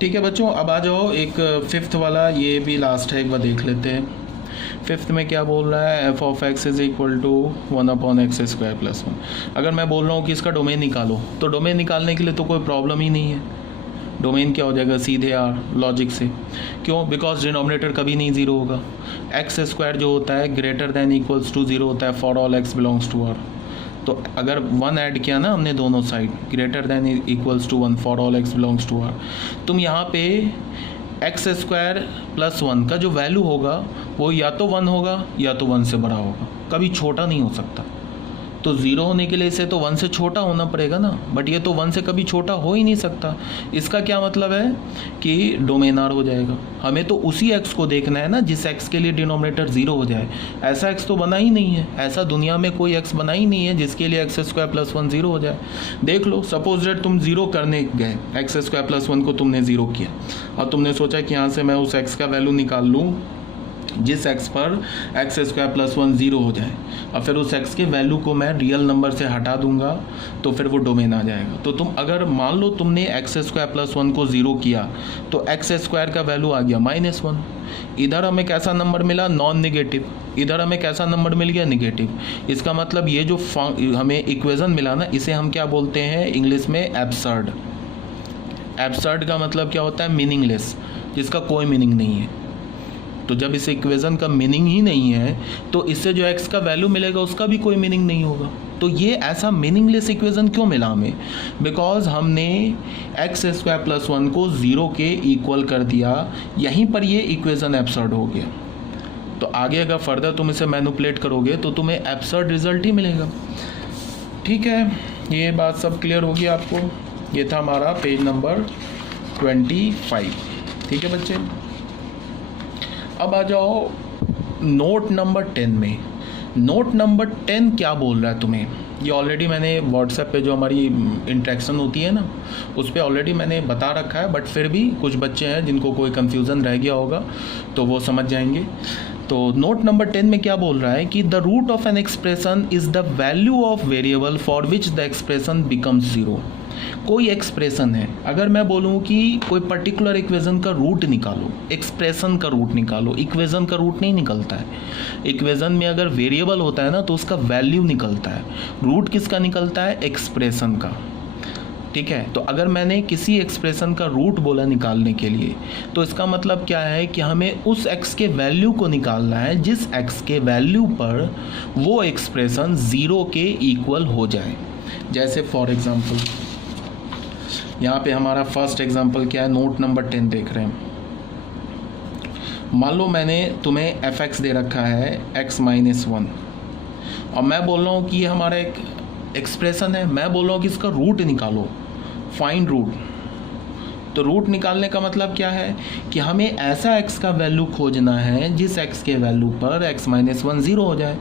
ठीक है बच्चों, अब आ जाओ एक फिफ्थ वाला, ये भी लास्ट है, एक बार देख लेते हैं। फिफ्थ में क्या बोल रहा है, f of x is equal to 1/x² + 1। अगर मैं बोल रहा हूँ कि इसका डोमेन निकालो, तो डोमेन निकालने के लिए तो कोई प्रॉब्लम ही नहीं है। डोमेन क्या हो जाएगा, सीधे आर लॉजिक से। क्यों? बिकॉज डिनोमिनेटर कभी नहीं जीरो होगा। x² जो होता है ग्रेटर देन इक्वल्स टू 0 होता है for all x belongs to R. तो अगर 1 ऐड किया ना हमने दोनों side, greater than equals to 1 for all x belongs to R, तुम यहाँ पे x² + 1 का जो वैल्यू होगा वो या तो 1 होगा या तो 1 से बड़ा होगा, कभी छोटा नहीं हो सकता। तो 0 होने के लिए इसे तो 1 से छोटा होना पड़ेगा ना, बट ये तो 1 से कभी छोटा हो ही नहीं सकता। इसका क्या मतलब है कि डोमेन आर हो जाएगा। हमें तो उसी x को देखना है ना जिस x के लिए डिनोमिनेटर 0 हो जाए। ऐसा x तो बना ही नहीं है, ऐसा दुनिया में कोई x बना ही नहीं है जिसके लिए x² + 1 0 हो जाए। देख लो, सपोज डेट तुम 0 करने गए, x² + 1 को तुमने 0 किया और तुमने सोचा कि यहाँ से मैं उस x का वैल्यू निकाल लूँ जिस x पर x² + 1 0 हो जाए, और फिर उस x के वैल्यू को मैं रियल नंबर से हटा दूंगा तो फिर वो डोमेन आ जाएगा। तो तुम अगर मान लो तुमने x² + 1 को 0 किया तो x² का वैल्यू आ गया -1। इधर हमें कैसा नंबर मिला, नॉन निगेटिव। इधर हमें कैसा नंबर मिल गया, निगेटिव। इसका मतलब ये जो हमें इक्वेशन मिला ना, इसे हम क्या बोलते हैं इंग्लिश में, एब्सर्ड। एब्सर्ड का मतलब क्या होता है, मीनिंगलेस, जिसका कोई मीनिंग नहीं है। तो जब इस इक्वेशन का मीनिंग ही नहीं है तो इससे जो x का वैल्यू मिलेगा उसका भी कोई मीनिंग नहीं होगा। तो ये ऐसा मीनिंगलेस इक्वेशन क्यों मिला हमें, बिकॉज हमने x² + 1 को 0 के इक्वल कर दिया, यहीं पर ये इक्वेशन एब्सर्ड हो गया। तो आगे अगर फर्दर तुम इसे मैनिपुलेट करोगे तो तुम्हें एब्सर्ड रिजल्ट ही मिलेगा। ठीक है, ये बात सब क्लियर होगी आपको। ये था हमारा पेज नंबर 25। ठीक है बच्चे, अब आ जाओ नोट नंबर 10 में। नोट नंबर 10 क्या बोल रहा है तुम्हें, ये ऑलरेडी मैंने व्हाट्सएप पे जो हमारी इंटरेक्शन होती है ना, उस पर ऑलरेडी मैंने बता रखा है, बट फिर भी कुछ बच्चे हैं जिनको कोई कंफ्यूजन रह गया होगा तो वो समझ जाएंगे। तो नोट नंबर 10 में क्या बोल रहा है कि the root of an expression is the value of variable for which the expression becomes 0। कोई एक्सप्रेशन है, अगर मैं बोलूँ कि कोई पर्टिकुलर इक्वेशन का रूट निकालो, एक्सप्रेशन का रूट निकालो, इक्वेशन का रूट नहीं निकलता है। इक्वेशन में अगर वेरिएबल होता है ना तो उसका वैल्यू निकलता है। रूट किसका निकलता है, एक्सप्रेशन का। ठीक है, तो अगर मैंने किसी एक्सप्रेशन का रूट बोला निकालने के लिए, तो इसका मतलब क्या है कि हमें उस x के वैल्यू को निकालना है जिस x के वैल्यू पर वो एक्सप्रेशन 0 के इक्वल हो जाए। जैसे फॉर एग्जांपल यहाँ पे हमारा फर्स्ट एग्जांपल क्या है, नोट नंबर 10 देख रहे हैं। मान लो मैंने तुम्हें fx दे रखा है x - 1, और मैं बोल रहा हूँ कि ये हमारा एक एक्सप्रेशन है, मैं बोल रहा हूँ कि इसका रूट निकालो, फाइंड रूट। तो रूट निकालने का मतलब क्या है कि हमें ऐसा x का वैल्यू खोजना है जिस x के वैल्यू पर x - 1 0 हो जाए।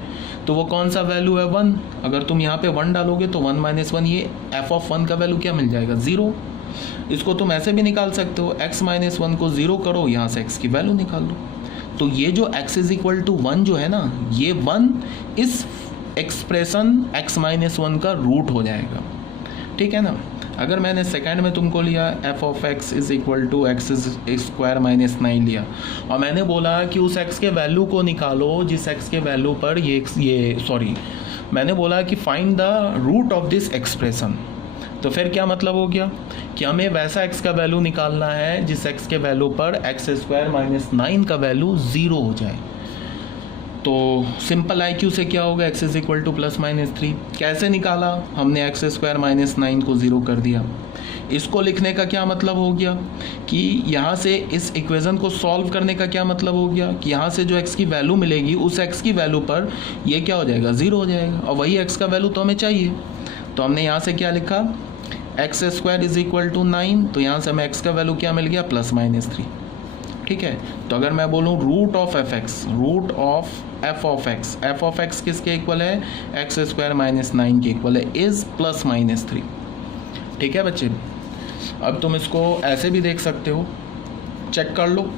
तो वो कौन सा वैल्यू है, 1। अगर तुम यहाँ पे 1 डालोगे तो 1 - 1, ये f ऑफ 1 का वैल्यू क्या मिल जाएगा, 0। इसको तुम ऐसे भी निकाल सकते हो, x - 1 को 0 करो, यहाँ से x की वैल्यू निकाल लो। तो ये जो x = 1 जो है ना, ये 1 इस एक्सप्रेशन x - 1 का रूट हो जाएगा। ठीक है ना। अगर मैंने सेकंड में तुमको लिया f of x is equal to x² - 9 लिया, और मैंने बोला कि उस x के वैल्यू को निकालो जिस x के वैल्यू पर मैंने बोला कि find the root of this expression. तो फिर क्या मतलब हो गया कि हमें वैसा x का वैल्यू निकालना है जिस x के वैल्यू पर x² - 9 का वैल्यू 0 हो जाए। तो सिंपल IQ से क्या होगा, x इज इक्वल टू ±3। कैसे निकाला, हमने x² - 9 को 0 कर दिया। इसको लिखने का क्या मतलब हो गया कि यहाँ से इस इक्वेशन को सॉल्व करने का क्या मतलब हो गया कि यहाँ से जो x की वैल्यू मिलेगी उस x की वैल्यू पर ये क्या हो जाएगा, 0 हो जाएगा, और वही x का वैल्यू तो हमें चाहिए। तो हमने यहाँ से क्या लिखा, x² इज इक्वल टू 9, तो यहाँ से हमें x का वैल्यू क्या मिल गया, +3। ठीक है। तो अगर मैं बोलूँ root of f of x किसके इक्वल है, x² - 9 के इक्वल है, इज +3। ठीक है बच्चे। अब तुम इसको ऐसे भी देख सकते हो, चेक कर लो,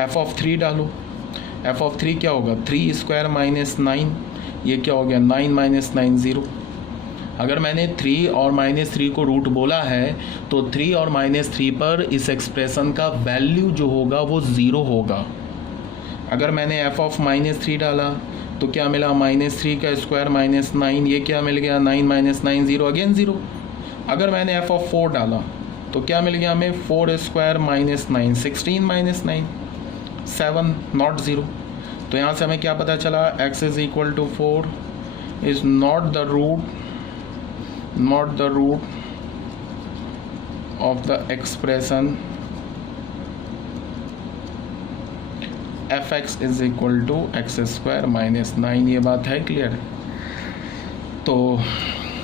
f ऑफ 3 डालो, f ऑफ 3 क्या होगा, 3² - 9, ये क्या हो गया, 9 - 9 0। अगर मैंने 3 और -3 को रूट बोला है तो 3 और -3 पर इस एक्सप्रेशन का वैल्यू जो होगा वो 0 होगा। अगर मैंने f ऑफ -3 डाला तो क्या मिला, -3 का स्क्वायर -9, ये क्या मिल गया, 9 - 9 0, अगेन 0। अगर मैंने f ऑफ 4 डाला तो क्या मिल गया हमें, 4 स्क्वायर -9, 16 - 9, 7, नॉट 0। तो यहाँ से हमें क्या पता चला, x is equal to 4 is not the root of the expression fx is equal to x square -9। ये बात है क्लियर? तो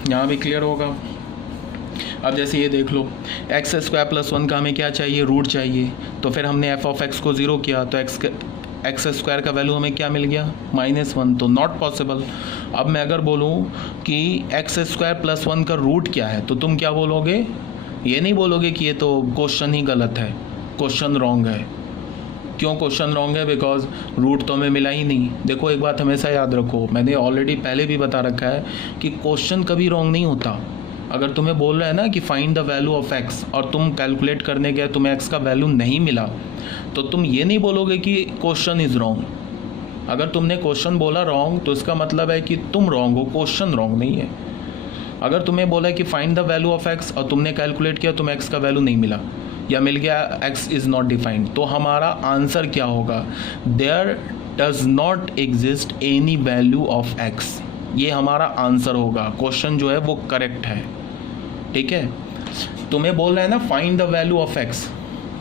यहाँ भी क्लियर होगा। अब जैसे ये देख लो, एक्स स्क्वायर प्लस 1 का हमें क्या चाहिए, रूट चाहिए। तो फिर हमने f ऑफ x को 0 किया तो एक्स स्क्वायर का वैल्यू हमें क्या मिल गया, -1, तो नॉट पॉसिबल। अब मैं अगर बोलूँ कि एक्स स्क्वायर प्लस 1 का रूट क्या है तो तुम क्या बोलोगे, ये नहीं बोलोगे कि ये तो क्वेश्चन ही गलत है, क्वेश्चन रॉन्ग है। क्यों क्वेश्चन रॉन्ग है, बिकॉज रूट तो हमें मिला ही नहीं। देखो एक बात हमेशा याद रखो, मैंने ऑलरेडी पहले भी बता रखा है कि क्वेश्चन कभी रॉन्ग नहीं होता। अगर तुम्हें बोल रहा है ना कि find the value of x और तुम कैलकुलेट करने गए तुम्हें एक्स का वैल्यू नहीं मिला तो तुम ये नहीं बोलोगे कि क्वेश्चन इज़ रॉन्ग। अगर तुमने क्वेश्चन बोला रॉन्ग तो इसका मतलब है कि तुम रॉन्ग हो, क्वेश्चन रॉन्ग नहीं है। अगर तुम्हें बोला है कि find the value of x और तुमने कैलकुलेट किया तुम्हें एक्स का वैल्यू नहीं मिला या मिल गया एक्स इज़ नॉट डिफाइंड, तो हमारा आंसर क्या होगा, there does not exist any value of x. ये हमारा आंसर होगा। क्वेश्चन जो है वो करेक्ट है, ठीक है। तुम्हें बोल रहा है ना find the value of x,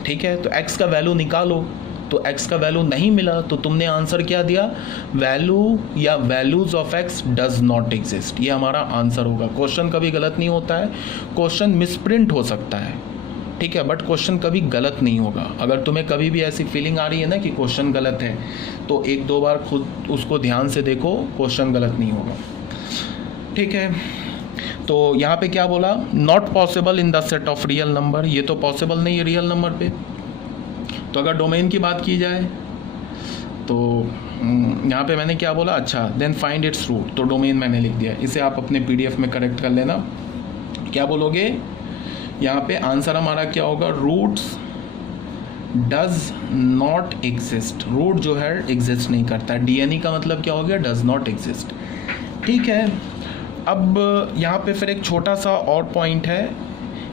ठीक है, तो एक्स का वैल्यू निकालो, तो एक्स का वैल्यू नहीं मिला तो तुमने आंसर क्या दिया, वैल्यू या values of x does not exist. ये हमारा आंसर होगा। क्वेश्चन कभी गलत नहीं होता है, क्वेश्चन मिसप्रिंट हो सकता है, ठीक है, बट क्वेश्चन कभी गलत नहीं होगा। अगर तुम्हें कभी भी ऐसी फीलिंग आ रही है ना कि क्वेश्चन गलत है तो 1-2 बार खुद उसको ध्यान से देखो, क्वेश्चन गलत नहीं होगा, ठीक है। तो यहाँ पे क्या बोला, not possible in the set of real number, ये तो पॉसिबल नहीं है रियल नंबर पे। तो अगर डोमेन की बात की जाए तो यहाँ पे मैंने क्या बोला, अच्छा देन फाइंड इट्स रूट, तो डोमेन मैंने लिख दिया। इसे आप अपने PDF में करेक्ट कर लेना। क्या बोलोगे यहाँ पे, आंसर हमारा क्या होगा, roots does not exist. Root जो है एग्जिस्ट नहीं करता। DNE का मतलब क्या हो गया, डज नॉट एग्जिस्ट, ठीक है। अब यहाँ पे फिर एक छोटा सा और पॉइंट है,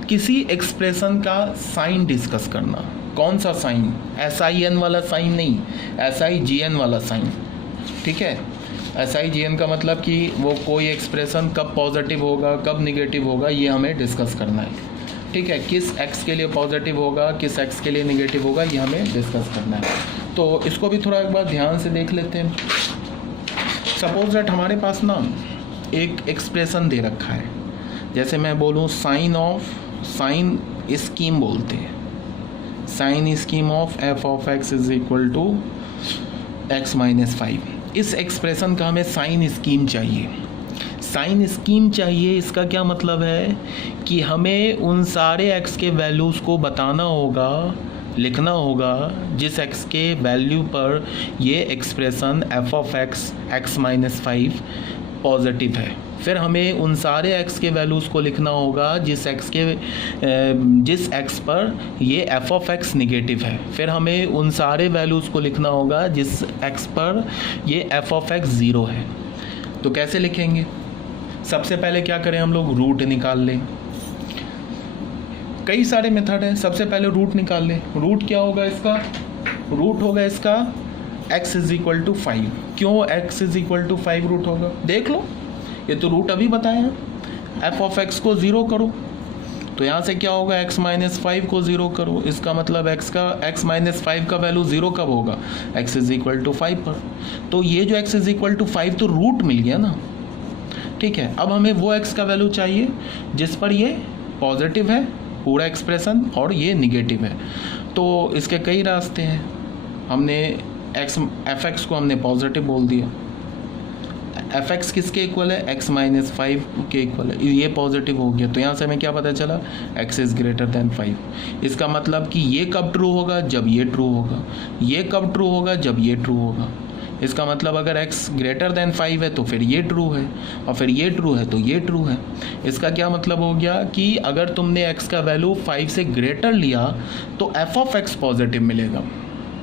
किसी एक्सप्रेशन का साइन डिस्कस करना। कौन सा साइन, SIN वाला साइन नहीं, SIGN वाला साइन, ठीक है। SIGN का मतलब कि वो कोई एक्सप्रेशन कब पॉजिटिव होगा कब निगेटिव होगा ये हमें डिस्कस करना है, ठीक है। किस x के लिए पॉजिटिव होगा किस x के लिए निगेटिव होगा ये हमें डिस्कस करना है। तो इसको भी थोड़ा एक बार ध्यान से देख लेते हैं। सपोज दैट हमारे पास ना एक एक्सप्रेशन दे रखा है, जैसे मैं बोलूँ साइन स्कीम बोलते हैं, sign scheme of f of x is equal to x - 5। इस एक्सप्रेशन का हमें साइन स्कीम चाहिए। साइन स्कीम चाहिए, इसका क्या मतलब है कि हमें उन सारे x के वैल्यूज़ को बताना होगा, लिखना होगा जिस x के वैल्यू पर ये expression f of x x - 5 positive है। फिर हमें उन सारे x के वैल्यूज़ को लिखना होगा जिस x पर ये f ऑफ x निगेटिव है। फिर हमें उन सारे वैल्यूज़ को लिखना होगा जिस x पर ये f ऑफ x 0 है। तो कैसे लिखेंगे, सबसे पहले क्या करें हम लोग, रूट निकाल लें। कई सारे मेथड हैं, सबसे पहले रूट निकाल लें। रूट क्या होगा इसका, रूट होगा इसका x इज इक्वल टू 5। क्यों x is equal to 5 root होगा, देख लो, ये तो रूट अभी बताया। f ऑफ x को 0 करो तो यहाँ से क्या होगा, x - 5 को 0 करो, इसका मतलब x - 5 का वैल्यू 0 कब होगा, x इज इक्वल टू 5 पर। तो ये जो x इज इक्वल टू 5 तो रूट मिल गया ना, ठीक है। अब हमें वो x का वैल्यू चाहिए जिस पर ये पॉजिटिव है पूरा एक्सप्रेशन और ये निगेटिव है। तो इसके कई रास्ते हैं। हमने fx को हमने पॉजिटिव बोल दिया, fx किसके इक्वल है, x - 5 के इक्वल है, ये पॉजिटिव हो गया। तो यहाँ से हमें क्या पता चला, x इज़ ग्रेटर देन 5। इसका मतलब कि ये कब ट्रू होगा, जब ये ट्रू होगा, ये कब ट्रू होगा, जब ये ट्रू होगा। इसका मतलब अगर x ग्रेटर देन 5 है तो फिर ये ट्रू है, और फिर ये ट्रू है तो ये ट्रू है। इसका क्या मतलब हो गया कि अगर तुमने x का वैल्यू 5 से ग्रेटर लिया तो f ऑफ x पॉजिटिव मिलेगा।